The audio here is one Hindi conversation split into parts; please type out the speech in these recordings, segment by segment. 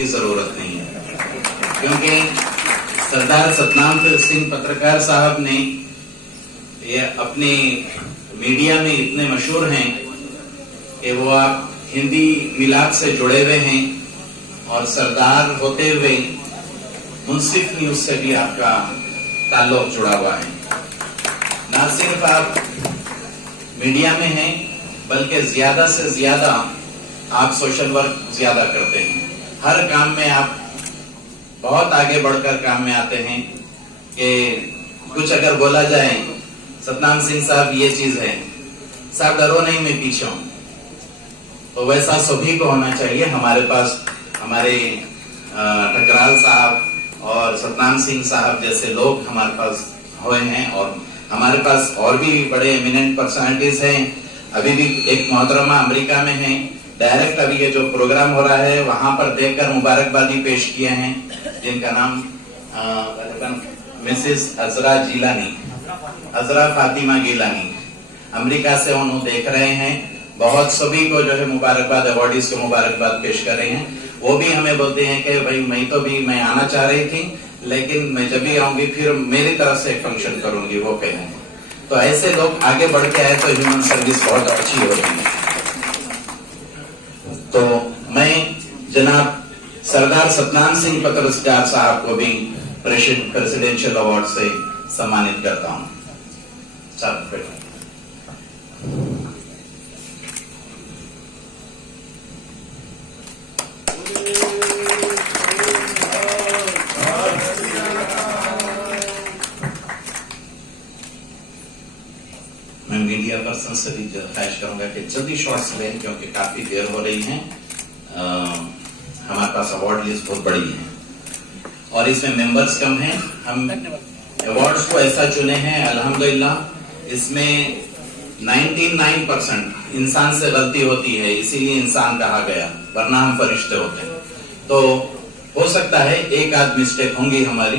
की जरूरत नहीं है, क्योंकि सरदार सतनाम सिंह पत्रकार साहब ने ये अपने मीडिया में इतने मशहूर हैं कि वो आप हिंदी मिलाप से जुड़े हुए हैं और सरदार होते हुए मुंसिफ न्यूज से भी आपका ताल्लुक जुड़ा हुआ है। ना सिर्फ आप मीडिया में हैं, बल्कि ज्यादा से ज्यादा आप सोशल वर्क ज्यादा करते हैं। हर काम में आप बहुत आगे बढ़कर काम में आते हैं कि कुछ अगर बोला जाए, सतनाम सिंह साहब ये चीज है, साहब डरो नहीं मैं पीछे हूं, तो वैसा सभी को होना चाहिए। हमारे पास हमारे ठकराल साहब और सतनाम सिंह साहब जैसे लोग हमारे पास हुए हैं, और हमारे पास और भी बड़े एमिनेंट पर्सनालिटीज हैं। अभी भी एक मोहतरमा अमेरिका में है, डायरेक्ट अभी ये जो प्रोग्राम हो रहा है वहां पर देखकर मुबारकबादी पेश किए हैं, जिनका नाम मिसेस अजरा फातिमा गिलानी, अमेरिका से उन्होंने देख रहे हैं। बहुत सभी को जो है मुबारकबाद, अवार्डीज को मुबारकबाद पेश कर रहे हैं। वो भी हमें बोलते हैं कि भाई मैं आना चाह रही थी, लेकिन मैं जब भी आऊंगी फिर मेरी तरफ से फंक्शन करूंगी, वो कहें। तो ऐसे लोग आगे बढ़ के आए तो ह्यूमन सर्विस बहुत अच्छी होती है। तो मैं जनाब सरदार सतनाम सिंह पत्रकार साहब को भी प्रेसिडेंशियल अवार्ड से सम्मानित करता हूं। साहब मैं मीडिया पर्सन से भी ख्वाहिश करूंगा कि जल्दी शॉर्ट्स लें, क्योंकि काफी देर हो रही है। हमारे पास अवार्ड लिस्ट बहुत बड़ी है और इसमें मेंबर्स कम हैं। हम अवार्ड्स को ऐसा चुने हैं, अल्हम्दुलिल्लाह इसमें 99% इंसान से गलती होती है, इसीलिए इंसान कहा गया, वरना हम फरिश्ते होते हैं। तो हो सकता है एक आध मिस्टेक होंगी हमारी,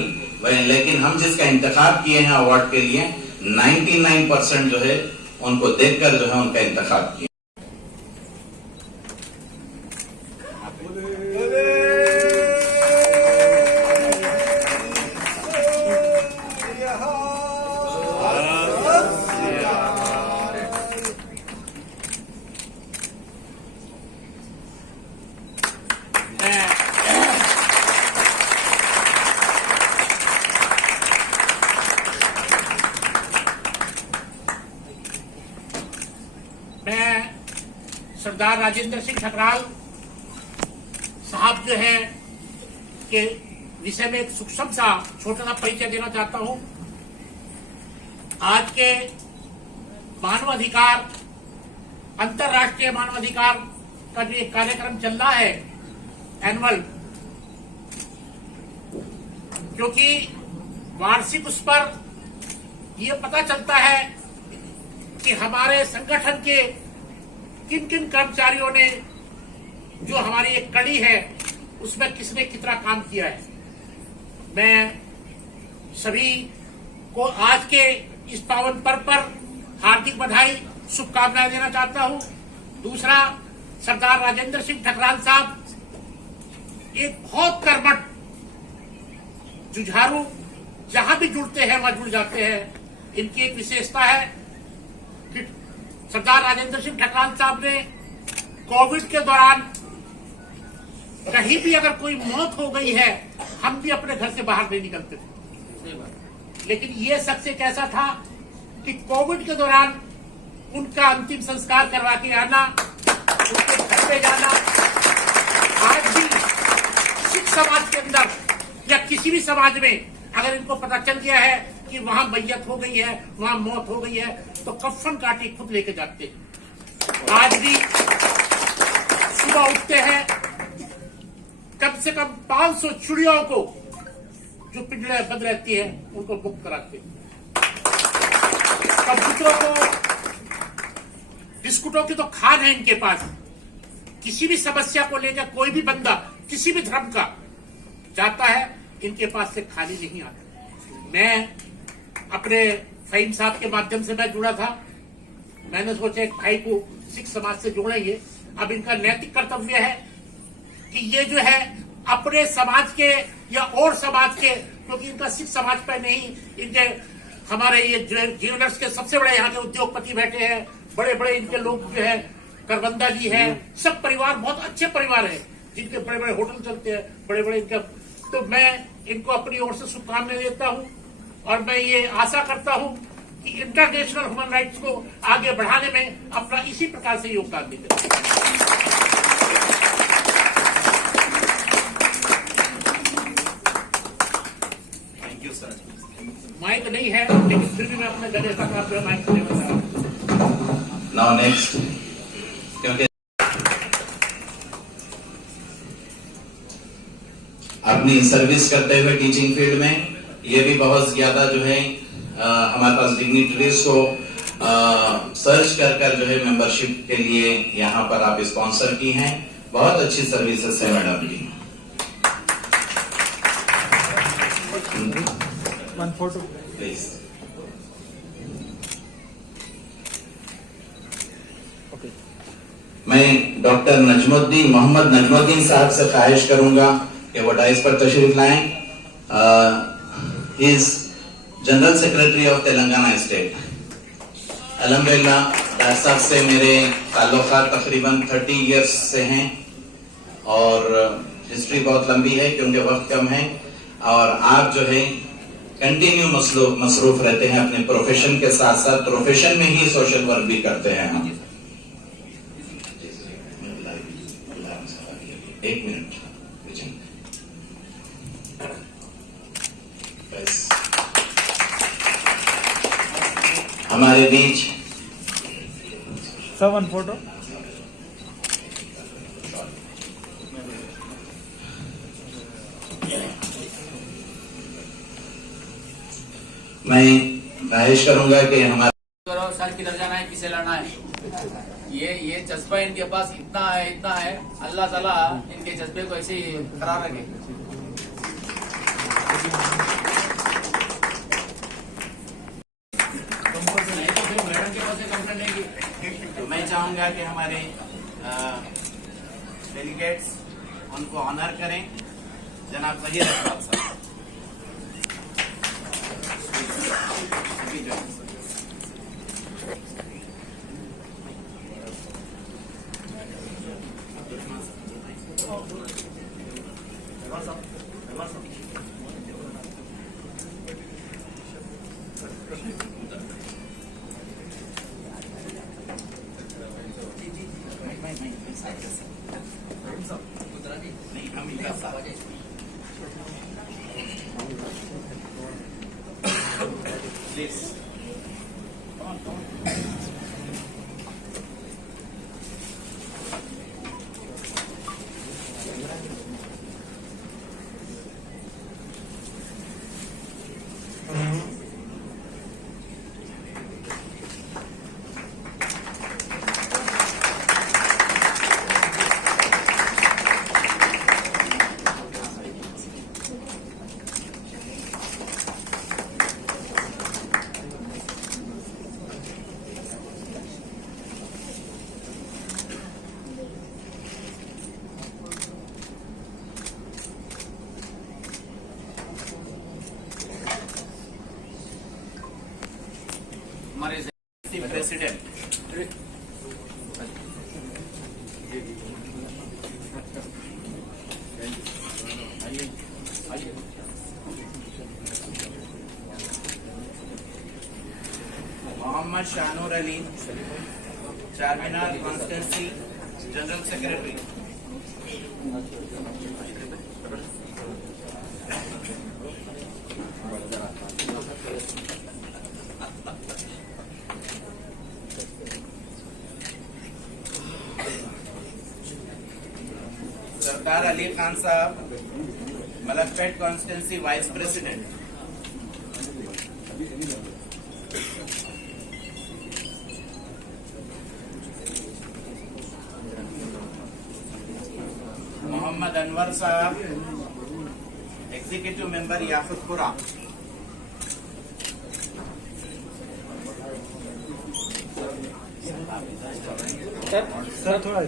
लेकिन हम जिसका इंतखाब किए हैं अवार्ड के लिए 99% जो है उनको देखकर जो है उनका इंतखाब किया। सरदार राजेंद्र सिंह ठकराल साहब जो है के विषय में एक सूक्ष्म सा छोटा सा परिचय देना चाहता हूं। आज के मानवाधिकार, अंतर्राष्ट्रीय मानवाधिकार का जो एक कार्यक्रम चल रहा है एनुअल, क्योंकि वार्षिक उस पर यह पता चलता है कि हमारे संगठन के किन किन कर्मचारियों ने जो हमारी एक कड़ी है उसमें किसने कितना काम किया है। मैं सभी को आज के इस पावन पर्व पर हार्दिक बधाई, शुभकामनाएं देना चाहता हूं। दूसरा, सरदार राजेंद्र सिंह ठकराल साहब एक बहुत कर्मठ, जुझारू, जहां भी जुड़ते हैं वहां जुड़ जाते हैं। इनकी एक विशेषता है कि सरदार राजेंद्र सिंह ठकराल साहब ने कोविड के दौरान कहीं भी अगर कोई मौत हो गई है, हम भी अपने घर से बाहर नहीं निकलते थे। लेकिन ये शख्स एक ऐसा था कि कोविड के दौरान उनका अंतिम संस्कार करवा के आना, उनके घर पे जाना। आज भी सिख समाज के अंदर या किसी भी समाज में अगर इनको पता चल गया है कि वहां मैयत हो गई है, वहां मौत हो गई है, तो कफन काटी खुद लेके जाते हैं। आज भी सुबह उठते हैं, कम से कम 500 चिड़ियों को जो पिंजरे बंद रहती है उनको मुक्त कराते हैं। कबूतरों को, बिस्कुटों की तो खान है इनके पास। किसी भी समस्या को लेकर कोई भी बंदा किसी भी धर्म का जाता है, इनके पास से खाली नहीं आता। मैं अपने फहीम साहब के माध्यम से मैं जुड़ा था। मैंने सोचा एक भाई को सिख समाज से जोड़ेंगे। अब इनका नैतिक कर्तव्य है कि ये जो है अपने समाज के या और समाज के, क्योंकि इनका सिख समाज पे नहीं, इनके हमारे ये ज्वेलर्स के सबसे बड़े यहाँ के उद्योगपति बैठे हैं, बड़े बड़े इनके लोग जो है, करबंदा जी है, सब परिवार बहुत अच्छे परिवार है, जिनके बड़े बड़े होटल चलते हैं, बड़े बड़े इनका। तो मैं इनको अपनी ओर से शुभकामनाएं देता हूं और मैं ये आशा करता हूं कि इंटरनेशनल ह्यूमन राइट्स को आगे बढ़ाने में अपना इसी प्रकार से योगदान देंगे। Thank you sir. माइक नहीं है, लेकिन फिर भी मैं अपने गले तक माइक नहीं बता रहा हूं। नाउ नेक्स्ट, क्योंकि अपनी सर्विस करते हुए टीचिंग फील्ड में ये भी बहुत ज्यादा जो है हमारे पास डिग्निटरीज को सर्च कर जो है मेंबरशिप के लिए यहाँ पर आप स्पॉन्सर की हैं। बहुत अच्छी सर्विसेज है madam ji. One photo. Please. Okay. मैं डॉक्टर नजमुद्दीन, मोहम्मद नजमुद्दीन साहब से ख्वाहिश करूंगा कि वो डाइस पर तशरीफ लाएं। He is general secretary of Telangana state. अल्हम्दुलिल्लाह डायर साहब से मेरे ताल्लुकात तकरीबन 30 इयर्स से हैं और हिस्ट्री बहुत लंबी है क्योंकि वक्त कम है, और आप जो है कंटिन्यू मसरूफ रहते हैं अपने प्रोफेशन के साथ साथ, प्रोफेशन में ही सोशल वर्क भी करते हैं हम। एक मिनट बस। हमारे बीच Sir, one photo. मैं ख्वाहिश करूंगा कि हमारे साल किधर जाना है, किसे लड़ना है, ये जज्बा इनके पास इतना है। अल्लाह ताला इनके जज्बे को ऐसे ही करार रखे। नहीं तो फिर मैडम के पास कंप्लेंट नहीं। तो मैं चाहूंगा कि हमारे डेलीगेट्स उनको ऑनर करें। जनाब सही रखवाल साहब। Please. हमारे president Mohammed Shanoor Ali, Charminar constituency general secretary. Sardar Ali Khan साहब, Malakpet constituency vice president. Mohammed Anwar साहब, एग्जीक्यूटिव मेंबर याकुतपुरा। Sir, थोड़ा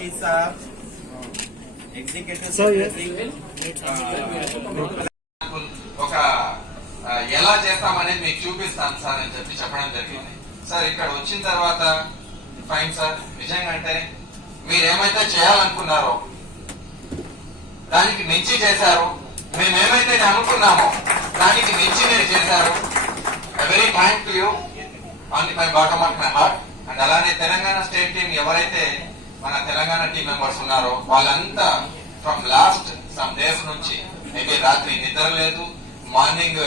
रशीद साहब एग्जीक्यूटिव Sir, yes. सेक्रेटरी ఒక ఎలా చేస్తామనేది మీకు చూపిస్తాను సార్ అని చెప్పడం జరిగింది. సార్ ఇక్కడ వచ్చిన తర్వాత ఫైన్ సార్, నిజంగా అంటే మీరు ఏమైతే చేయాలనుకున్నారో దానికి మించి చేశారు. మేమేమైతే అనుకున్నామో దానికి మించి మీరు చేశారు. Very thank to you on the my bottom of my heart. And అలానే తెలంగాణ స్టేట్ టీం ఎవరైతే మన తెలంగాణ టీం మెంబర్స్ ఉన్నారో వాళ్ళంతా ఫ్రమ్ లాస్ట్ సమ్ డేస్ నుంచి మేబీ రాత్రి నిద్ర లేదు, మార్నింగ్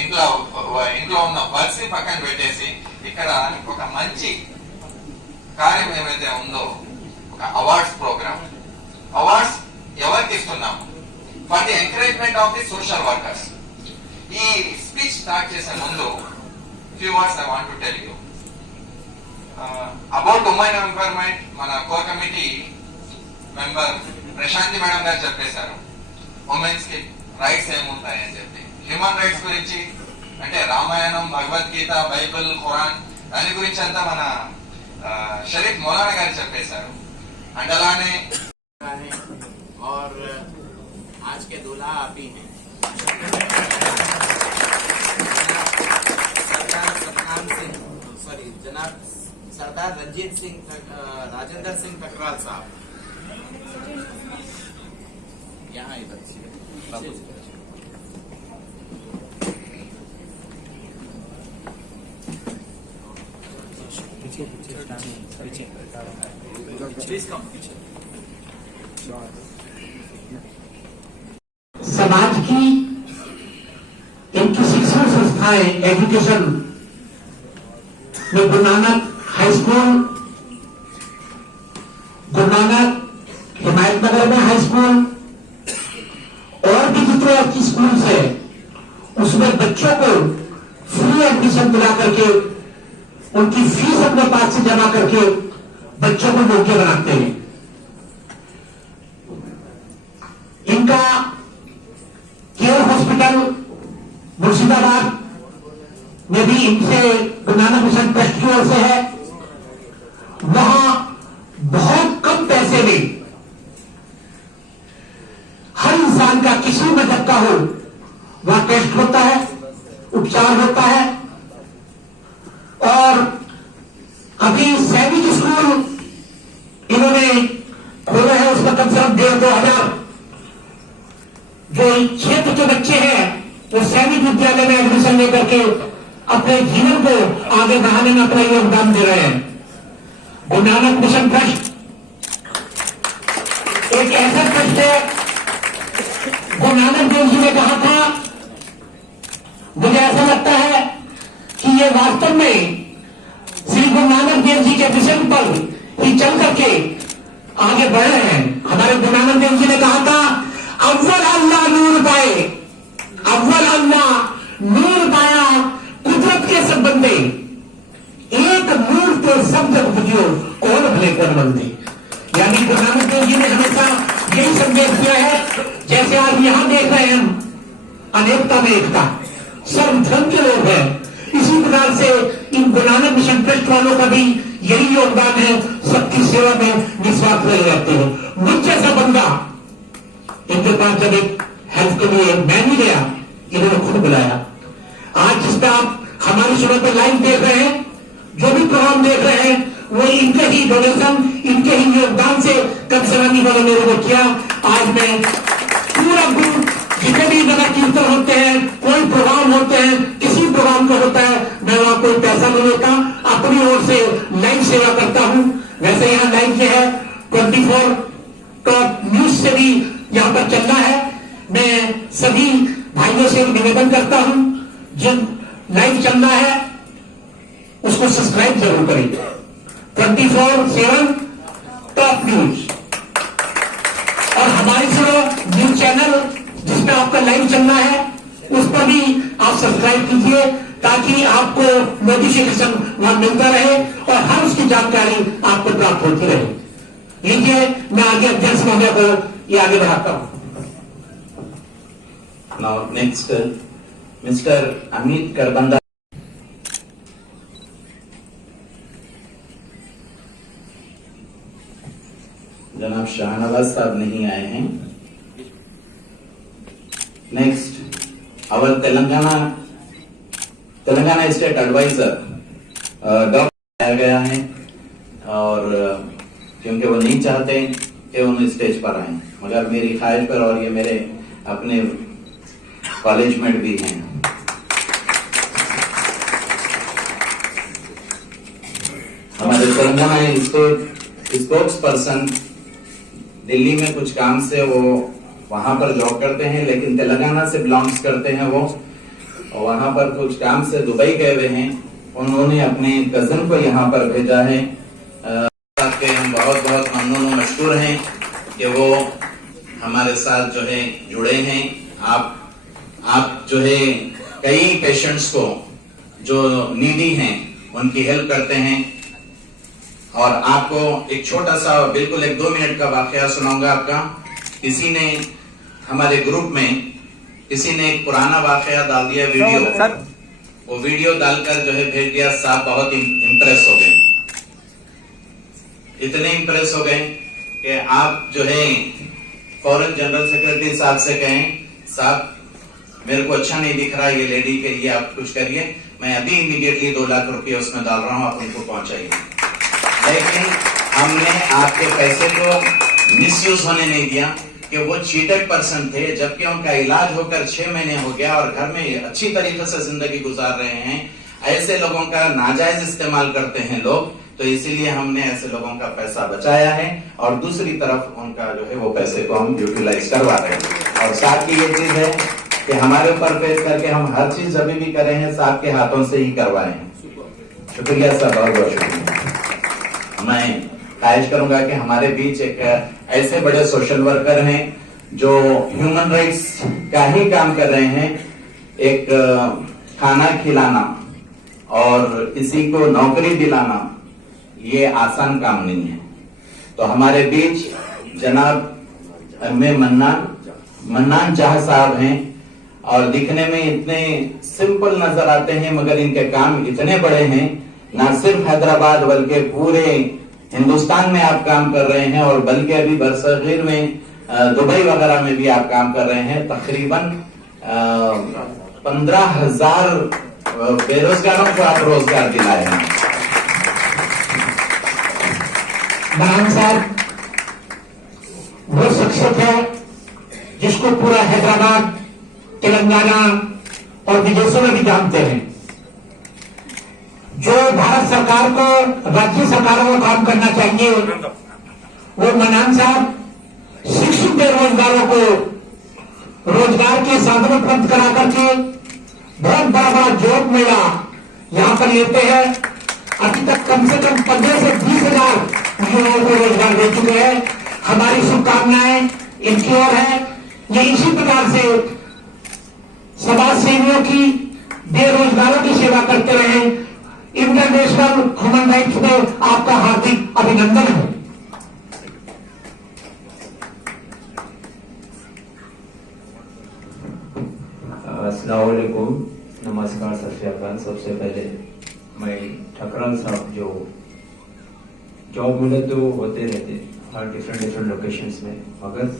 ఇంట్లో ఉన్న వర్క్స్ పక్కన పెట్టేసి ఇక్కడ ఒక మంచి కార్యం ఏమైతే ఉందో ఒక అవార్డ్స్ ప్రోగ్రామ్. అవార్డ్స్ ఎవరికి ఇస్తున్నాము? For the encouragement of the social workers. ఈ స్పీచ్ స్టార్ట్ చేసే ముందు few words I want to tell you about women empowerment. మన core committee member Prashanti madam garu చెప్పేశారు ఉమెన్స్ కి రైట్స్ ఏముంటాయని చెప్పి. హ్యూమన్ రైట్స్ గురించి అంటే రామాయణం, భగవద్గీత, బైబిల్, ఖురాన్ దాని గురించి అంతా మన షరీఫ్ మౌలానా గారు చెప్పేశారు. అండ్ అలానే और आज के दूल्हा आप ही हैं। सरदार सतनाम सिंह सॉरी जनाब सरदार रंजीत सिंह राजेंद्र सिंह टकराल साहब यहाँ इधर प्लीज कम समाज की इनकी शिक्षण संस्थाएं एजुकेशन में गुरु नानक हाई स्कूल, गुरु नानक हिमायतनगर में हाई स्कूल और भी जितने अच्छी स्कूल है उसमें बच्चों को फ्री एडमिशन दिला करके उनकी फीस अपने पास से जमा करके बच्चों को योग्य बनाते हैं। इनका केयर हॉस्पिटल मुर्शिदाबाद में भी इनसे गुरु नानक मिशन ट्रस्ट की ओर से है। वहां बहुत कम पैसे में हर इंसान का किसी मजहब का हो वहां टेस्ट होता है, उपचार होता है। और अभी सैनिक स्कूल इन्होंने खोला है, उसका कम से कम 1,500 जो क्षेत्र के बच्चे हैं वो सैनिक विद्यालय में एडमिशन लेकर के अपने जीवन को आगे बढ़ाने में अपना योगदान दे रहे हैं। गुरु नानक मिशन ट्रस्ट एक ऐसा ट्रस्ट है, गुरु नानक देव जी ने कहा था, मुझे ऐसा लगता है कि ये वास्तव में श्री गुरु नानक देव जी के मिशन पर ही चल करके आगे बढ़ रहे हैं। हमारे गुरु नानक देव जी ने कहा था अव्वल अल्लाह नूर पाए, अव्वल अल्लाह नूर पाया, कुदरत के सब बंदे एक नूर तो सब जग बुझियो, कौन भले कौन बंदे। यानी गुरु नानक देव जी ने हमेशा यही संदेश दिया है। जैसे आज यहां देख रहे हैं हम अनेकता में एकता, सर्व धर्म के लोग हैं, इसी प्रकार से इन गुरु नानक मिशन ट्रस्ट वालों का भी यही योगदान है, सबकी सेवा में निस्वार्थ रहे रहते हैं। मुझ जैसा बंदा इनके पास जब एक हेल्थ के लिए मैं नहीं गया, इन्होंने खुद बुलाया। आज जिस पे आप हमारी शुरू पर लाइव देख रहे हैं, जो भी प्रोग्राम देख रहे हैं, वो इनके ही डोनेशन, इनके ही योगदान से कम सलामी वालों ने वो किया। आज मैं पूरा ग्रुप जितने भी नगर कीर्तन होते हैं, कोई प्रोग्राम होते हैं, किसी प्रोग्राम को होता है, मैं वहां कोई पैसा नहीं लेता, अपनी ओर से लाइव सेवा करता हूं। वैसे यहाँ लाइव जो है 24 टॉप न्यूज से भी यहाँ पर चलना है। मैं सभी भाइयों से निवेदन करता हूं, जो लाइव चलना है उसको सब्सक्राइब जरूर करें। 24/7 टॉप न्यूज और हमारे जो न्यूज चैनल जिसमें आपका लाइव चलना है उस पर भी आप सब्सक्राइब कीजिए, ताकि आपको नोटिफिकेशन वहां मिलता रहे और हर उसकी जानकारी आपको प्राप्त होती रहे। लीजिए, मैं आगे अध्यक्ष महोदय को ये आगे बढ़ाता हूं। Now next, Mr. Amit Karbanda. Shahnawaz साहब नहीं आए हैं। Next our Telangana state advisor doctor आया गया है, और क्योंकि वो नहीं चाहते कि उन स्टेज पर आए, मगर मेरी ख्वाहिश पर, और ये मेरे अपने कॉलेज मेट भी हैं। हमारे Telangana state spokes person Delhi में कुछ काम से वो वहां पर जॉब करते हैं, लेकिन तेलंगाना से बिलोंग्स करते हैं वो, और वहां पर कुछ काम से दुबई गए हुए हैं। उन्होंने अपने कजन को यहाँ पर भेजा है। आपके हम बहुत बहुत ममनून मशकूर हैं कि वो हमारे साथ जो है जुड़े हैं। आप जो है कई पेशेंट्स को जो नीडी हैं उनकी हेल्प करते हैं। और आपको एक छोटा सा बिल्कुल 1-2 मिनट का वाकया सुनाऊंगा आपका। किसी ने हमारे ग्रुप में किसी ने एक पुराना वाकया डाल दिया वीडियो, वो वीडियो डालकर जो है भेज दिया। साहब बहुत इम्प्रेस हो गए, इतने इम्प्रेस हो गए कि आप जो है फौरन जनरल सेक्रेटरी साहब से कहें, साहब मेरे को अच्छा नहीं दिख रहा ये लेडी के लिए, आप कुछ करिए, मैं अभी इमीडिएटली 2 लाख रुपए उसमें डाल रहा हूं, आप उनको पहुंचाइए। लेकिन हमने आपके पैसे को मिसयूज होने नहीं दिया कि वो चीटेड पर्सन थे, जबकि उनका इलाज होकर 6 महीने हो गया और घर में अच्छी तरीके से जिंदगी गुजार रहे हैं। ऐसे लोगों का नाजायज इस्तेमाल करते हैं लोग, तो इसीलिए हमने ऐसे लोगों का पैसा बचाया है, और दूसरी तरफ उनका जो है वो पैसे को हम यूटिलाइज करवा रहे हैं। और साथ की ये चीज है कि हमारे ऊपर पेश करके हम हर चीज जब भी करे हैं साहब के हाथों से ही करवाए हैं। शुक्रिया साहब, बहुत बहुत शुक्रिया। मैं ख्वाहिश करूंगा कि हमारे बीच एक ऐसे बड़े सोशल वर्कर हैं जो ह्यूमन राइट्स का ही काम कर रहे हैं। एक खाना खिलाना और किसी को नौकरी दिलाना ये आसान काम नहीं है। तो हमारे बीच जनाब में मन्नान चाह साहब हैं, और दिखने में इतने सिंपल नजर आते हैं, मगर इनके काम इतने बड़े हैं। न सिर्फ हैदराबाद बल्कि पूरे हिंदुस्तान में आप काम कर रहे हैं, और बल्कि अभी बरसगीर में दुबई वगैरह में भी आप काम कर रहे हैं। तकरीबन 15,000 बेरोजगारों को आप रोजगार दिलाए हैं। मन्नान साहब वो शख्सियत है जिसको पूरा हैदराबाद, तेलंगाना और विदेशों में भी जानते हैं। जो भारत सरकार को, राज्य सरकारों को काम करना चाहिए, वो मन्नान साहब शिक्षित बेरोजगारों को रोजगार के साधन उपलब्ध करा करके बहुत बड़ा जॉब मेला यहाँ पर लेते हैं। अभी तक कम से कम 15 से 20,000 युवाओं को रोजगार दे चुके हैं। हमारी शुभकामनाएं इनकी ओर है। ये इसी प्रकार से समाज सेवियों की, बेरोजगारों की सेवा करते रहे। इंटरनेशनल ह्यूमन राइट्स में आपका हार्दिक अभिनंदन है। अस्सलाम वालेकुम, नमस्कार, सत श्री अकाल। सबसे पहले मैं ठकराल साहब, जो जॉब मेले तो होते रहते हर डिफरेंट लोकेशंस में, मगर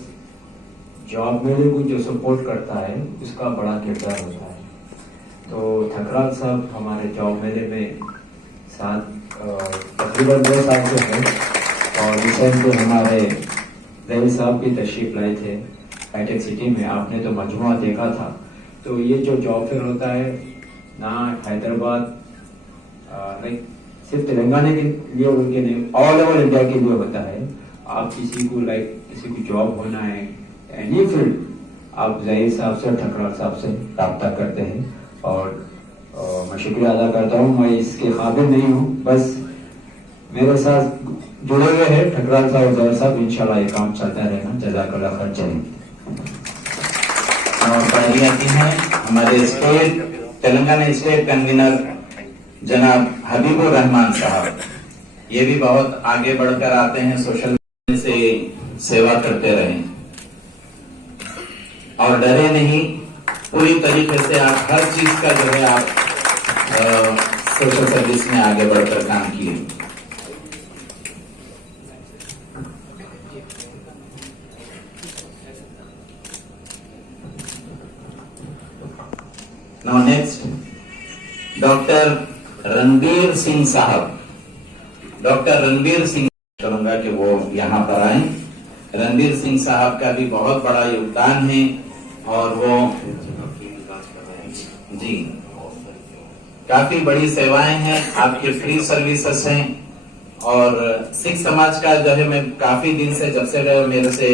जॉब मेले को जो सपोर्ट करता है उसका बड़ा किरदार होता है। तो ठकराल साहब हमारे जॉब मेले में तकरीबन 2 साल से है, और रिसेंट में हमारे रवि साहब की तशरीफ लाए थे हाईटेक सिटी में। आपने तो मजमुआ देखा था। तो ये जो जॉब फेयर होता है ना हैदराबाद लाइक सिर्फ तेलंगाना के लिए उनके नहीं, ऑल ओवर इंडिया के लिए होता है। आप किसी को किसी की जॉब होना है, एनी फील्ड, आप ज़हीर साहब से, ठकराल साहब से रब्ता करते हैं। और मैं शुक्रिया अदा करता हूँ। मैं इसके काबिल नहीं हूँ, बस मेरे साथ जुड़े हुए हैं ठकराल साहब और ज़हीर साहब। इंशाल्लाह ये काम चलता रहेगा। जज़ाकल्लाह खैर। चलेंगे और बारी आती है हमारे स्टेट तेलंगाना स्टेट कन्वीनर जनाब हबीबुर रहमान साहब। ये भी बहुत आगे बढ़कर आते हैं, सोशल मीडिया से सेवा करते रहे और डरे नहीं। पूरी तरीके से आप हर चीज का जो है आप सोशल सर्विस में आगे बढ़कर काम किए। Now next doctor Ranbir Singh साहब। डॉक्टर रणबीर सिंह करूंगा कि वो यहाँ पर आए। रणबीर सिंह साहब का भी बहुत बड़ा योगदान है और वो जी काफी बड़ी सेवाएं हैं, आपकी फ्री सर्विसेज हैं। और सिख समाज का जो है मैं काफी दिन से जब से मेरे से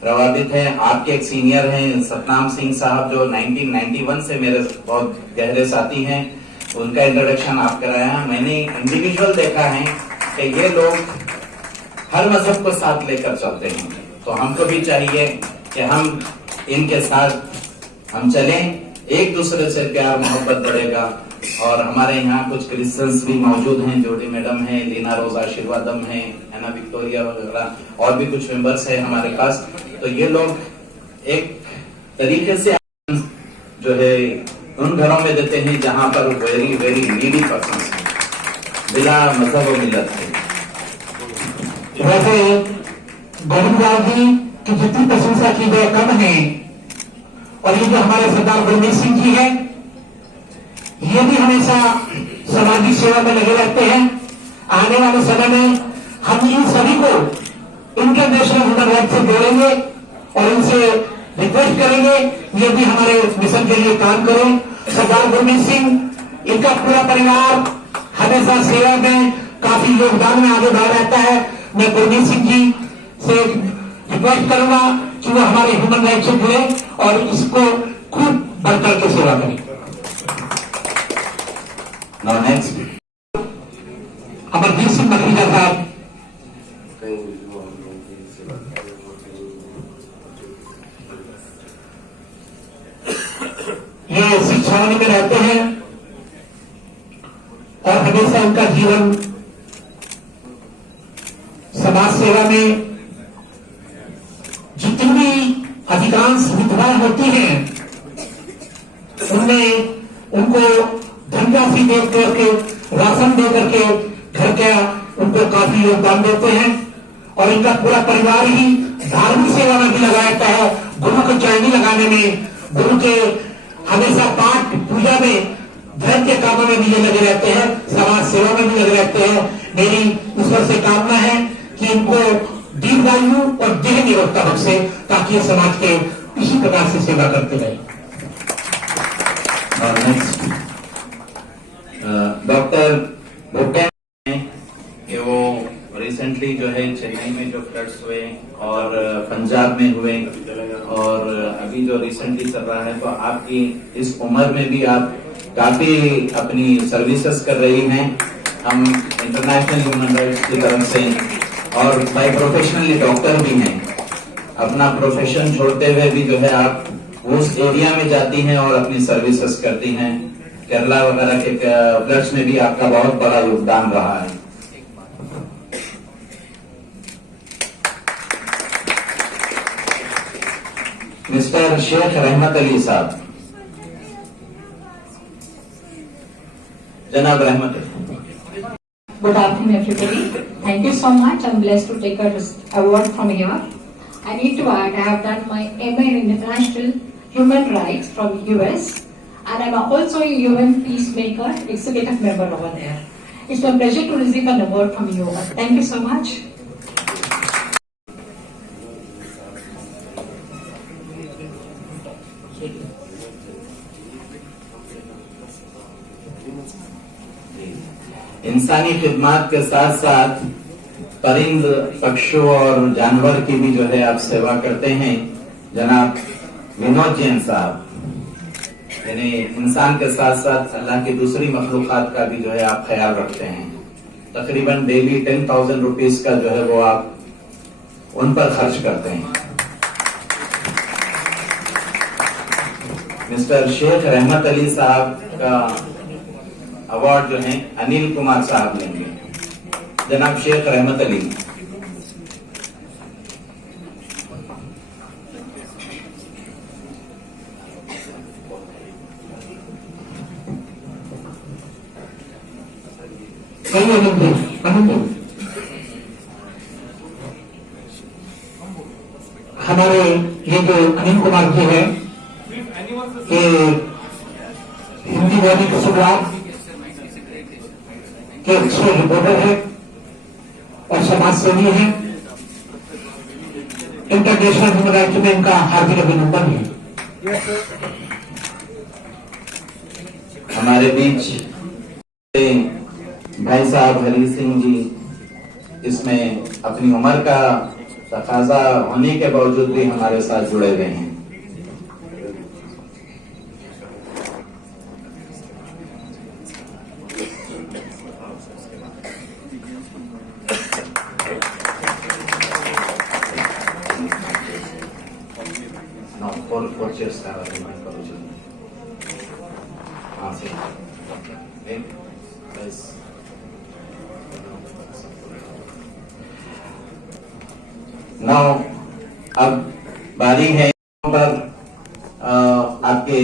प्रभावित है, आपके एक सीनियर हैं सतनाम सिंह साहब जो 1991 से मेरे बहुत गहरे साथी हैं, उनका इंट्रोडक्शन आप कराया। मैंने इंडिविजुअल देखा है कि ये लोग हर मजहब को साथ लेकर चलते हैं, तो हमको भी चाहिए कि हम इनके साथ हम चलें, एक दूसरे से प्यार मोहब्बत बढ़ेगा। और हमारे यहाँ कुछ क्रिश्चियंस भी मौजूद हैं, जोड़ी मैडम है, लीना रोज आशीर्वादम है ना, विक्टोरिया वगैरह और भी कुछ मेंबर्स है हमारे पास। तो ये लोग एक तरीके से जो है उन घरों में देते हैं जहां पर वेरी वेरी नीडी पर्सन है, बिला मजहब और मिलत है। वैसे गोविंदलाल जी की जितनी प्रशंसा की गई कम है, और ये जो हमारे सरदार गुरमीत सिंह जी है, ये भी हमेशा सामाजिक सेवा में लगे रहते हैं। आने वाले समय में हम इन सभी को इनके नेशनल ह्यूमन राइट से जोड़ेंगे और इनसे रिक्वेस्ट करेंगे ये भी हमारे मिशन के लिए काम करें। सरदार गुरमीत सिंह, इनका पूरा परिवार हमेशा सेवा में काफी योगदान में आगे बढ़ रहता है। मैं गुरमीत सिंह जी से रिक्वेस्ट करूंगा कि वो हमारे ह्यूमन राइट से जुड़े और इसको खूब बढ़कर के सेवा करें। नाउ नेक्स्ट अमरजीत सिंह मखीजा साहब। ये सिख छावनी में रहते हैं और हमेशा उनका जीवन समाज सेवा में, जितनी भी अधिकांश विधवाएं होती हैं उनमें उनको धनराशि दे करके, राशन दे करके घर का उनको काफी योगदान देते हैं। और इनका पूरा परिवार ही धार्मिक सेवा में भी लगा रहता है, गुरु को चरणी लगाने में, गुरु के हमेशा पाठ पूजा में, धर्म के कामों में भी ये लगे रहते हैं, समाज सेवा में भी लगे रहते हैं। मेरी ईश्वर से कामना है कि इनको दीर्घायु और देह निरोगता बख्शे ताकि ये समाज के इसी प्रकार से सेवा करते रहे। डॉक्टर भूपेन कि वो रिसेंटली जो है चेन्नई में जो फ्लड्स हुए और पंजाब में हुए और अभी जो रिसेंटली चल रहा है, तो आपकी इस उम्र में भी आप काफी अपनी सर्विसेज कर रही हैं। हम इंटरनेशनल ह्यूमन राइट्स की तरफ से और बाय प्रोफेशनली डॉक्टर भी हैं, अपना प्रोफेशन छोड़ते हुए भी जो है आप उस एरिया में जाती हैं और अपनी सर्विसेज करती हैं। केरला वगैरह के फ्लड्स में भी आपका बहुत बड़ा योगदान रहा है। मिस्टर शेख रहमत अली साहब। जनाब रहमत Ali. Good afternoon, everybody. Thank you so much. I'm blessed to take an award from here. I need to add, I have done my MA in International Human Rights from US, and I'm also a UN Peacemaker Executive Member over there. It's my pleasure to receive an award from you. Thank you so much. इंसानी खिदमत के साथ साथ परिंद पक्षियों और जानवर की भी जो है आप सेवा करते हैं। जनाब विनोद जैन साहब, यानी इंसान के साथ साथ अल्लाह की दूसरी मखलूकात का भी जो है आप ख्याल रखते हैं। तकरीबन डेली 10,000 रुपीज का जो है वो आप उन पर खर्च करते हैं। मिस्टर शेख रहमत अली साहब का अवार्ड जो है अनिल कुमार साहब लेंगे। जनाब शेख रहमत अली। हमारे ये जो अनिल कुमार जी है, ये हिंदी दैनिक शुरुआत के अच्छे रिपोर्टर है और समाज सेवी है। इंटरनेशनल ह्यूमन राइट्स में इनका हार्दिक अभिनंदन है। हमारे बीच भाई साहब हरी सिंह जी इसमें अपनी उम्र का तकाजा होने के बावजूद भी हमारे साथ जुड़े हुए हैं। फोर चेयर्स का हाँ से नौ अब बारी है पर आपके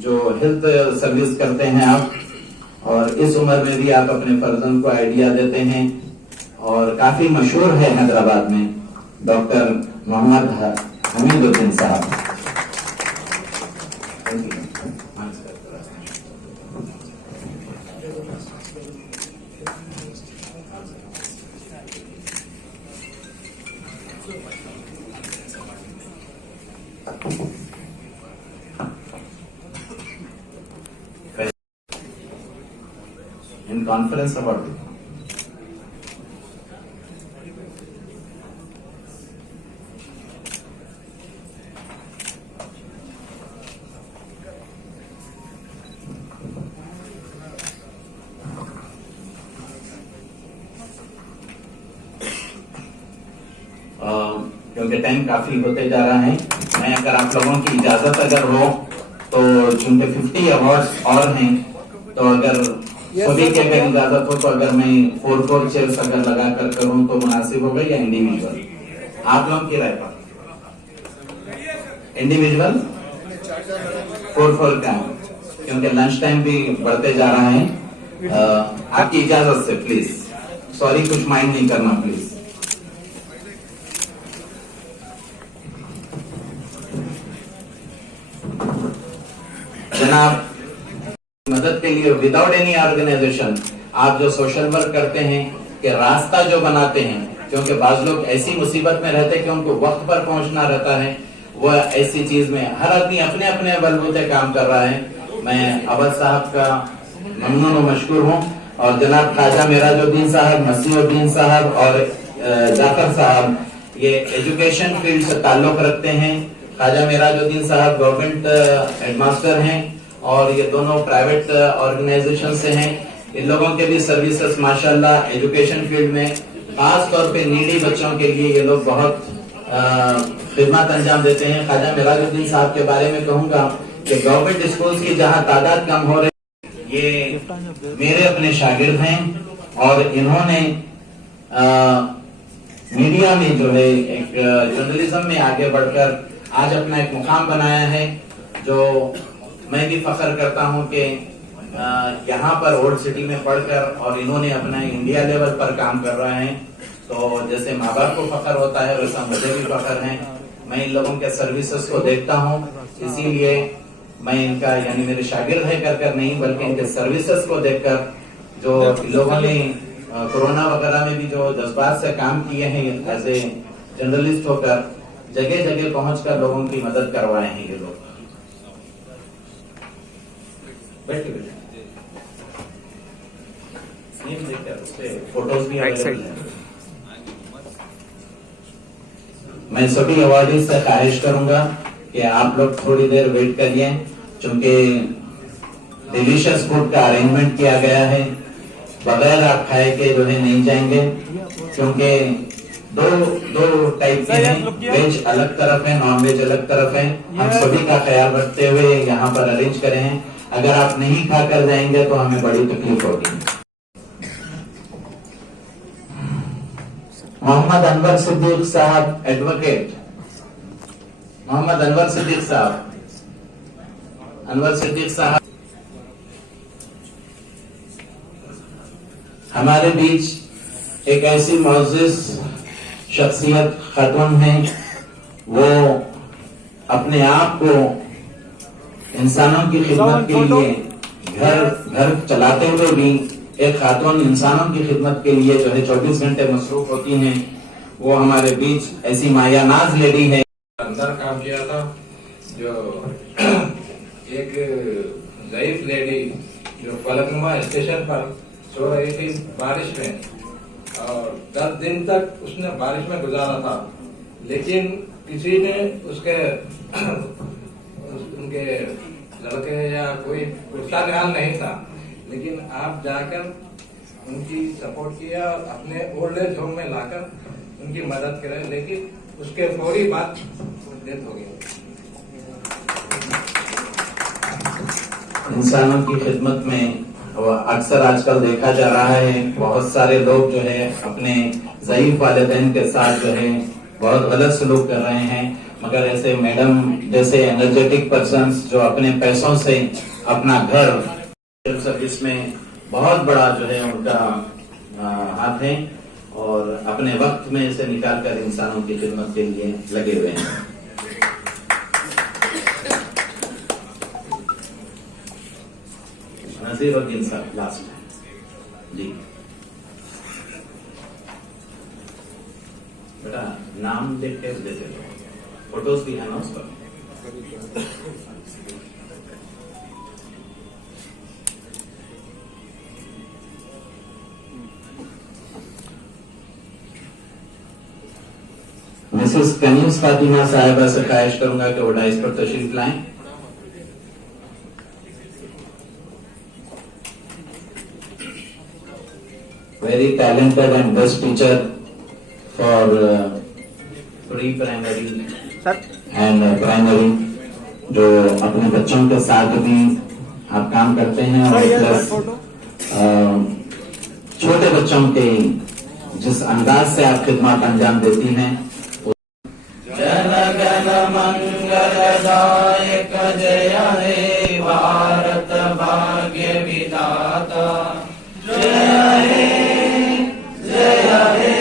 जो हेल्थ सर्विस करते हैं आप, और इस उम्र में भी आप अपने फर्जंद को आइडिया देते हैं और काफी मशहूर है हैदराबाद में, डॉक्टर मोहम्मद हमीदुद्दीन साहब। इन कॉन्फ्रेंस अवार्ड क्योंकि टाइम काफी होते जा रहा है, मैं अगर आप लोगों की इजाजत अगर हो तो चूंकि 50 अवार्ड्स और हैं तो अगर सभी की अगर इजाजत हो तो अगर मैं 4 चेयर्स अगर लगा कर करूं तो मुनासिब होगा या इंडिविजुअल? आप लोगों की राय पर इंडिविजुअल 4 का, क्योंकि लंच टाइम भी बढ़ते जा रहा है। आपकी इजाजत से प्लीज, सॉरी कुछ माइंड नहीं करना प्लीज। जनाब, मदद के लिए विदाउट एनी ऑर्गेनाइजेशन आप जो सोशल वर्क करते हैं कि रास्ता जो बनाते हैं, क्योंकि बाज लोग ऐसी मुसीबत में रहते हैं कि उनको वक्त पर पहुंचना रहता है, वह ऐसी चीज में हर आदमी अपने अपने बलबूते काम कर रहा है। मैं अवध साहब का ममनून और मशकूर हूँ, और जनाब ख्वाजा मिराजुद्दीन साहब, मसीहुद्दीन साहब और जाफर साहब ये एजुकेशन फील्ड से ताल्लुक रखते हैं। ख्वाजा मिराजुद्दीन साहब गवर्नमेंट हेडमास्टर हैं और ये दोनों प्राइवेट ऑर्गेनाइजेशन से हैं। इन लोगों के भी सर्विसेज माशाल्लाह एजुकेशन फील्ड में, खास तौर पे नीडी बच्चों के लिए ये लोग बहुत खिदमत अंजाम देते हैं। ख्वाजा मिराजुद्दीन साहब के बारे में कहूंगा कि गवर्नमेंट स्कूल्स की जहां तादाद कम हो रही, ये मेरे अपने शागिर्द हैं और इन्होंने मीडिया में जो है एक जर्नलिज्म में आगे बढ़कर आज अपना एक मुकाम बनाया है, जो मैं भी फख्र करता हूं कि यहाँ पर ओल्ड सिटी में पढ़कर और इन्होंने अपना इंडिया लेवल पर काम कर रहे हैं। तो जैसे माँ बाप को फख्र होता है वैसा मुझे भी फख्र है। मैं इन लोगों के सर्विसेज को देखता हूँ, इसीलिए मैं इनका यानी मेरे शागिर्द है कर नहीं, बल्कि इनके सर्विसेज को देखकर जो लोगों ने कोरोना वगैरह में भी जो जज्बात से काम किए हैं एज ए जर्नलिस्ट होकर, जगह जगह पहुंचकर लोगों की मदद करवाए हैं ये लोग। बैठिए फोटोज भी अवेलेबल है। मैं सभी अवार्डीज से ख्वाहिश करूंगा कि आप लोग थोड़ी देर वेट करिए, क्योंकि डिलीशियस फूड का अरेंजमेंट किया गया है, बगैर आप खाए के जो है नहीं जाएंगे, क्योंकि दो टाइप के हैं, वेज अलग तरफ है, नॉन वेज अलग तरफ है। हम सभी का ख्याल रखते हुए यहाँ पर अरेंज करे हैं। अगर आप नहीं खा कर जाएंगे तो हमें बड़ी तकलीफ होगी। मोहम्मद अनवर सिद्दीक साहब, एडवोकेट मोहम्मद अनवर सिद्दीक साहब, अनवर सिद्दीक साहब हमारे बीच एक ऐसी मुअज़्ज़िज़ शख्सियत खातून है, वो अपने आप को इंसानों की खिदमत के लिए घर चलाते हुए भी एक खातून इंसानों की खिदमत के लिए जो है 24 घंटे मसरूफ होती हैं, वो हमारे बीच ऐसी माया नाज लेडी है। अंदर काम किया था, जो एक ज़ईफ लेडी जो फलकनुमा स्टेशन पर सो रही थी बारिश में, और 10 दिन तक उसने बारिश में गुजारा था, लेकिन किसी ने उनके लड़के या कोई उसका ध्यान नहीं था, लेकिन आप जाकर उनकी सपोर्ट किया और अपने ओल्ड एज होम में लाकर उनकी मदद करें, लेकिन उसके फौरी बाद डेथ हो गई। इंसानों की खिदमत में अक्सर आजकल देखा जा रहा है, बहुत सारे लोग जो है अपने ज़ईफ वालिदैन के साथ जो है बहुत गलत सलूक कर रहे हैं, मगर ऐसे मैडम जैसे एनर्जेटिक पर्सन्स जो अपने पैसों से अपना घर सर्विस में बहुत बड़ा जो है उनका हाथ है, और अपने वक्त में इसे निकालकर इंसानों की खिदमत के लिए लगे हुए हैं। नजीर और इंसाफ लास्ट जी। बेटा नाम देख के देते हो, फोटोज भी है ना उस पर। मिसेस कनीज फातिमा साहिबा से ख्वाहिश करूंगा कि वो डाइस पर तशरीफ लाएं। Very talented and best teacher for pre primary and primary, जो अपने बच्चों के साथ भी आप काम करते हैं, और प्लस छोटे बच्चों के जिस अंदाज से आप खिदमत अंजाम देती हैं। जनगण मंगलदायक जय हे भारत भाग्य विधाता, जय हे जय हे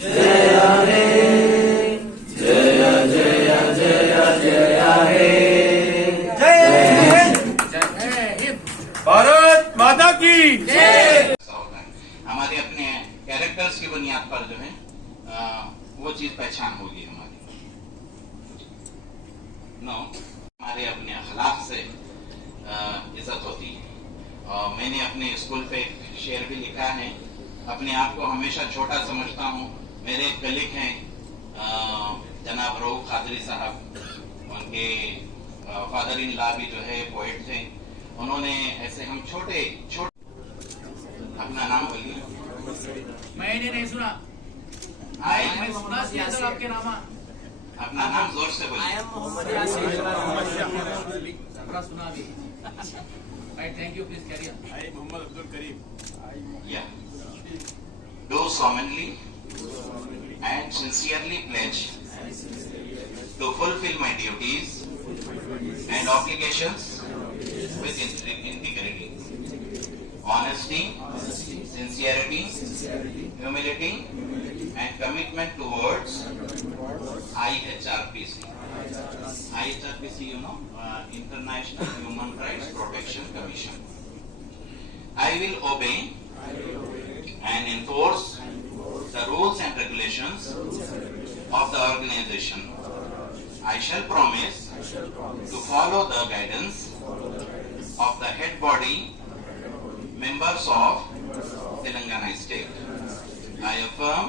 जय हे जय जय जय जय हे जय भारत माता की जय। हमारे अपने कैरेक्टर्स की बुनियाद पर जो है वो चीज पहचान होगी हमारी। हमारे अपने अखलाक से इज्जत होती है। और मैंने अपने स्कूल पे शेर भी लिखा है, अपने आप को हमेशा छोटा समझता हूँ। मेरे एक कलीग हैं जनाब रऊफ खादरी साहब, उनके फादर इन लॉ भी जो है पोएट थे। उन्होंने ऐसे हम छोटे अपना नाम बोलिए। मैंने नहीं सुना, मैं सुना सर आपके नाम। अपना नाम जोर से बोलिए। सुना भी। Thank you, please carry on. Mohammad Abdul Karim. Do solemnly and sincerely pledge to fulfill my duties and obligations with integrity, honesty, sincerity, humility, and commitment towards IHRPC. IHRPC, you know, International Human Rights Protection Commission. I will obey and enforce the rules and regulations of the organization. I shall promise to follow the guidance of the head body members of Telangana State. I affirm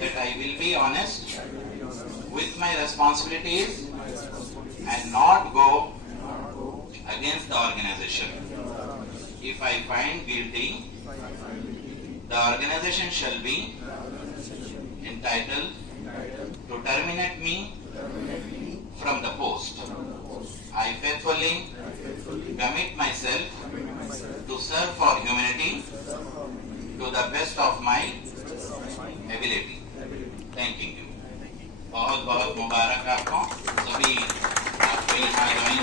that I will be honest with my responsibilities and not go against the organization. If I find guilty, the organization shall be entitled to terminate me from the post. I faithfully commit myself to serve for humanity to the best of my ability. Thank you. बहुत बहुत मुबारक आपको सभी, आपको यहाँ ज्वाइन